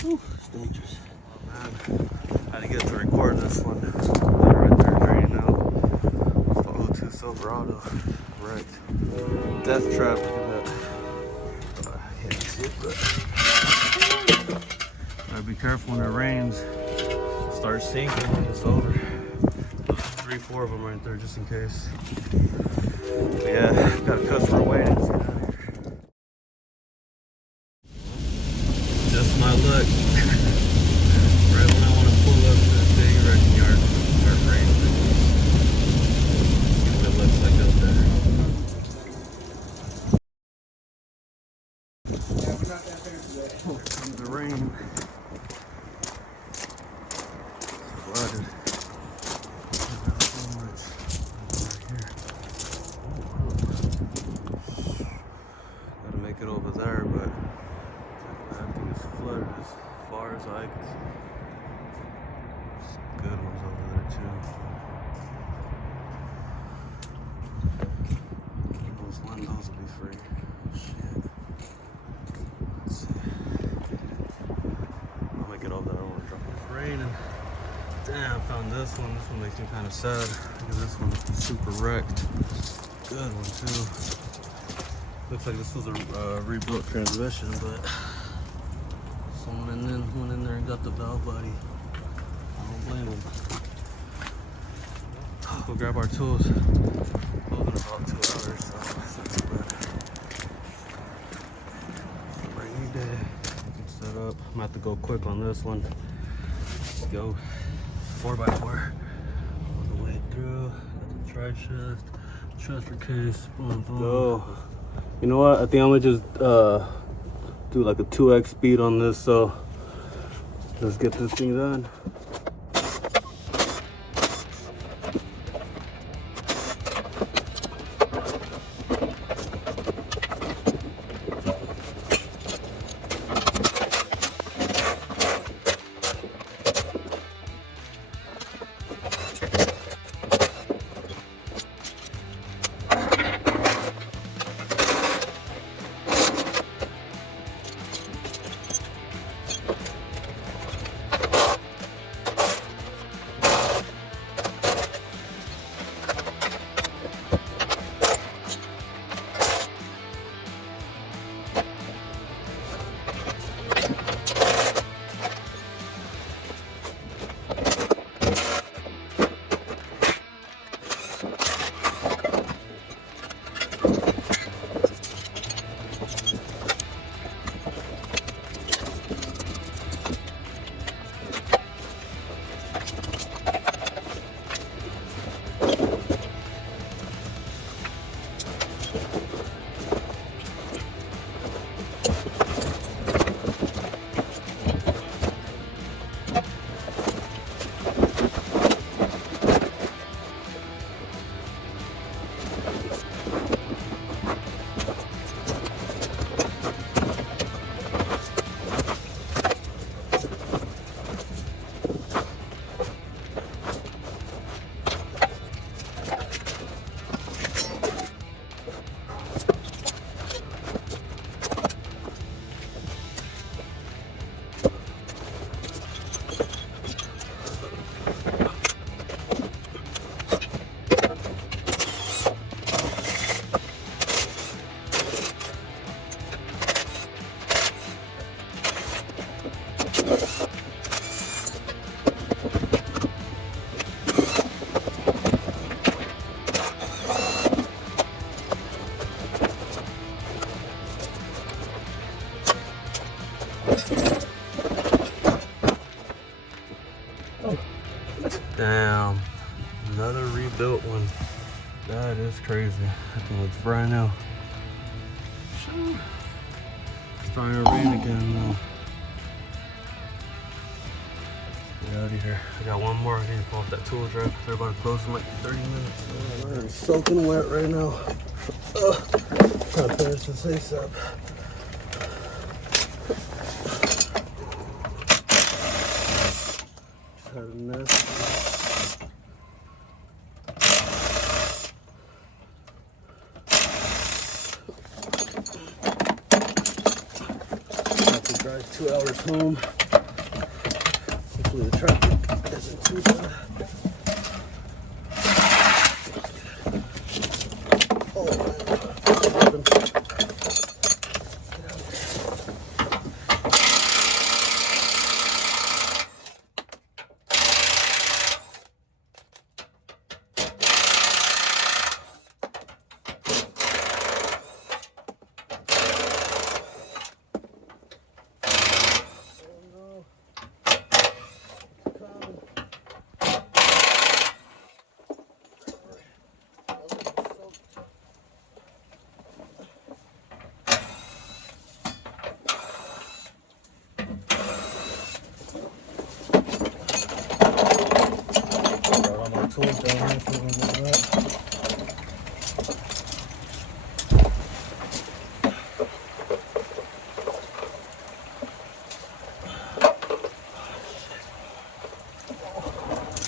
Whew, it's dangerous. Oh man, I had to get to record this one. Right there, draining out. It's the 02 Silverado. Right. Death trap, look at that. I can't see it, but gotta be careful when it rains. Start sinking, it's over. 3, 4 of them right there, just in case. But yeah, gotta cut for a way. Just my luck. Right when I want to pull up to the big wrecking yard, start raining. See what it looks like out there. Yeah, we're not that fancy today. Here comes the rain. Flooded. Not so much right here. Gotta make it over there, but I think it's flooded as far as I can see. Some good ones over there too. Those windows will be free. Shit. Let's see. I'm gonna get over there. I want to drop. It's raining. Damn, found this one. This one makes me kind of sad because this one's super wrecked. Good one too. Looks like this was a rebuilt transmission, but someone went in there and got the valve body. I don't blame them. We'll grab our tools. Close in about 2 hours, so that's not too bad. Rainy day. Set up. I'm gonna have to go quick on this one. Let's go. 4x4 all the way through. Got the tri-shift, transfer case, boom, boom. Go. You know what? I think I'm gonna just do like a 2x speed on this, so let's get this thing done. Damn, another rebuilt one. That is crazy. That thing looks brand new. It's starting to rain again though. Get out of here. I got one more. I need to pull off that tool truck. They're about to close in like 30 minutes. Oh, I'm soaking wet right now. Trying to finish this ASAP. Just had a mess. drive 2 hours home. Hopefully the traffic isn't too bad. Oh man, tools down here so we can get that.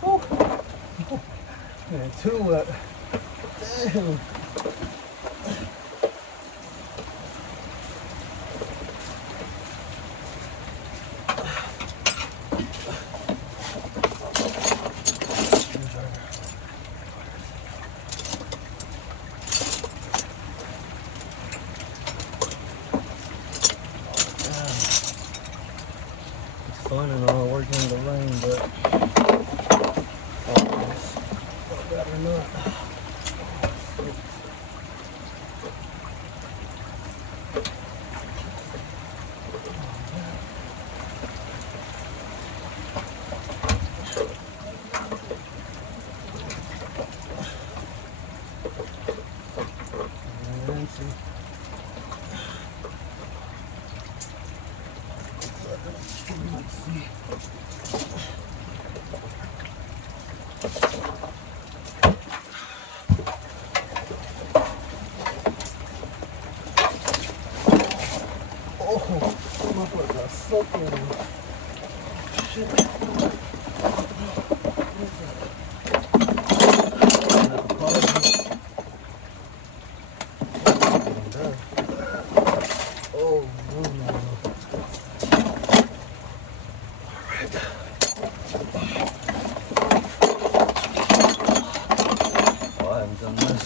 Oh, man, too wet. Damn. Fun and all working in the rain, but better not. Let's see. Oh, my foot got soaked in. Shit. Oh, no. I haven't done this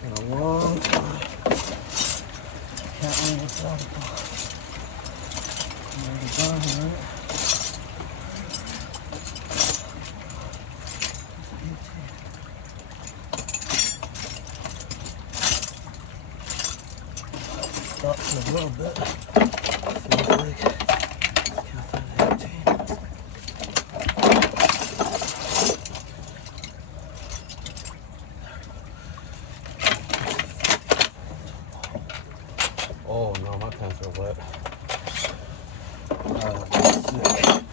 in a long time. Can't wait what's out of it. I'm already done here. Stops in a little bit. Feels like can't find the 18. Oh no, my pants are wet. I'm sick.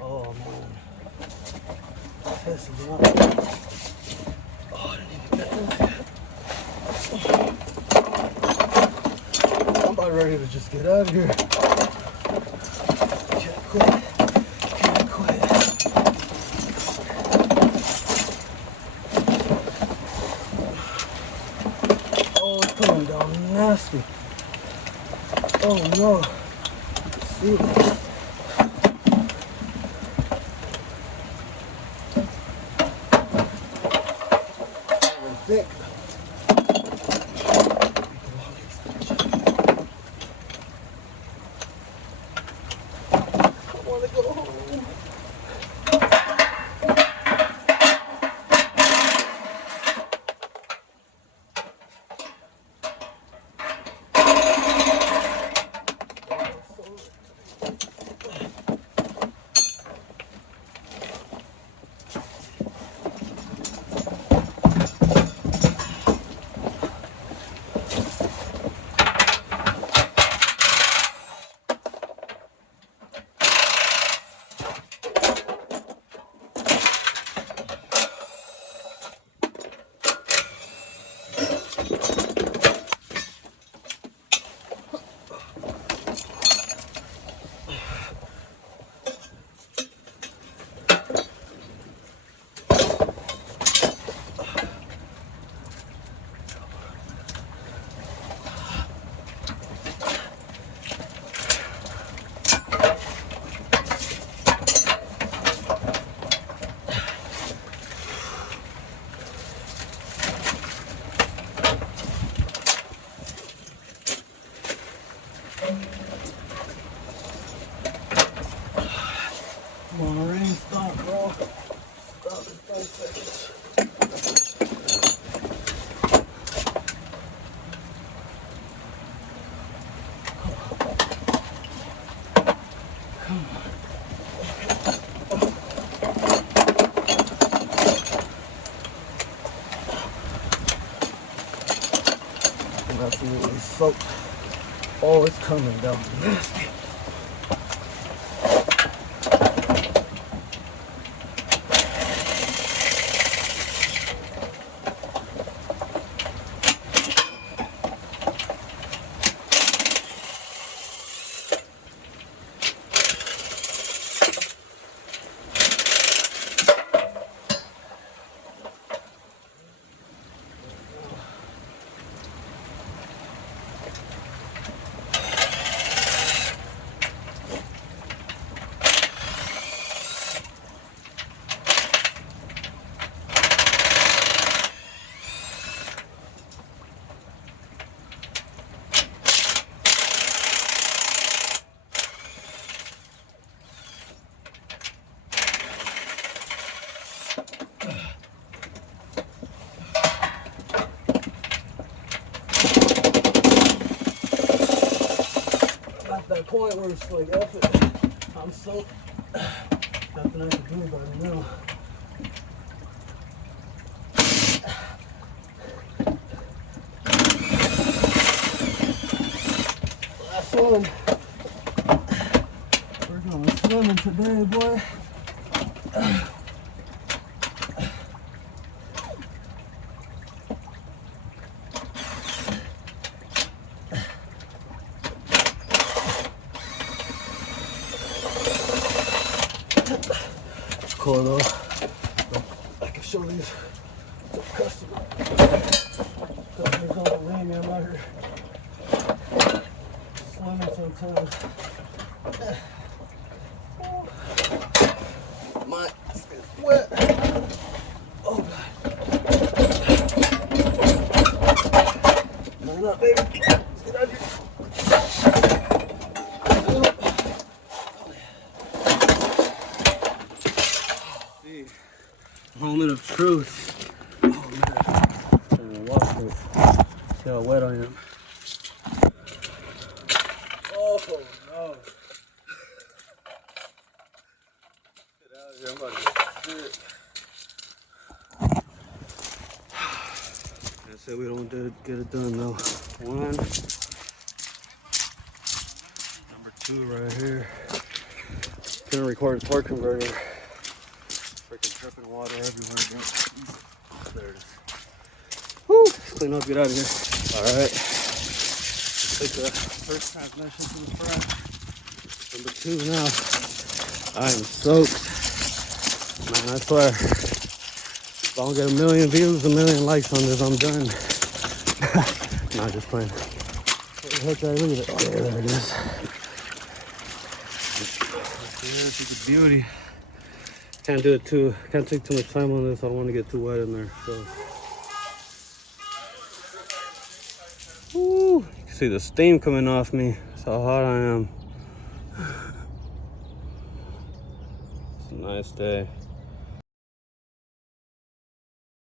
Oh man, this is not. Oh, I didn't even get this. I'm about ready to just get out of here. Can't quit. Can't quit. Oh, it's coming down nasty. Oh. Oh no. See. Thick. I want to go home. Come on, rain, stop, bro. Stop in 5 seconds. I'm absolutely soaked. Oh, it's coming down nasty. That point where it's like, F it, I'm so nothing I can do about it now. Last one. We're going swimming today, boy. It's cool though. I can show these to customers. Customers don't believe me. I'm out here swimming sometimes. My skin's wet. Oh god. Man up, baby. Let's get out of here. Moment of truth. Oh man, I lost it. See how wet I am. Oh no. Get out of here, I'm about to get sick. I said we don't get it done though. One. Number 2 right here. Gonna record a torque converter. Freaking dripping water everywhere, bro. There it is. Woo! Clean up, get out of here. Alright. Take the first transmission to the front. Number 2 now. I am soaked. Man, I swear. If I don't get 1 million views, 1 million likes on this, I'm done. Nah, just playing. Look at it. Oh, yeah, there it is. Yes, it's a beauty. Can't do it too. Can't take too much time on this. I don't want to get too wet in there. So, woo, you can see the steam coming off me. That's how hot I am. It's a nice day.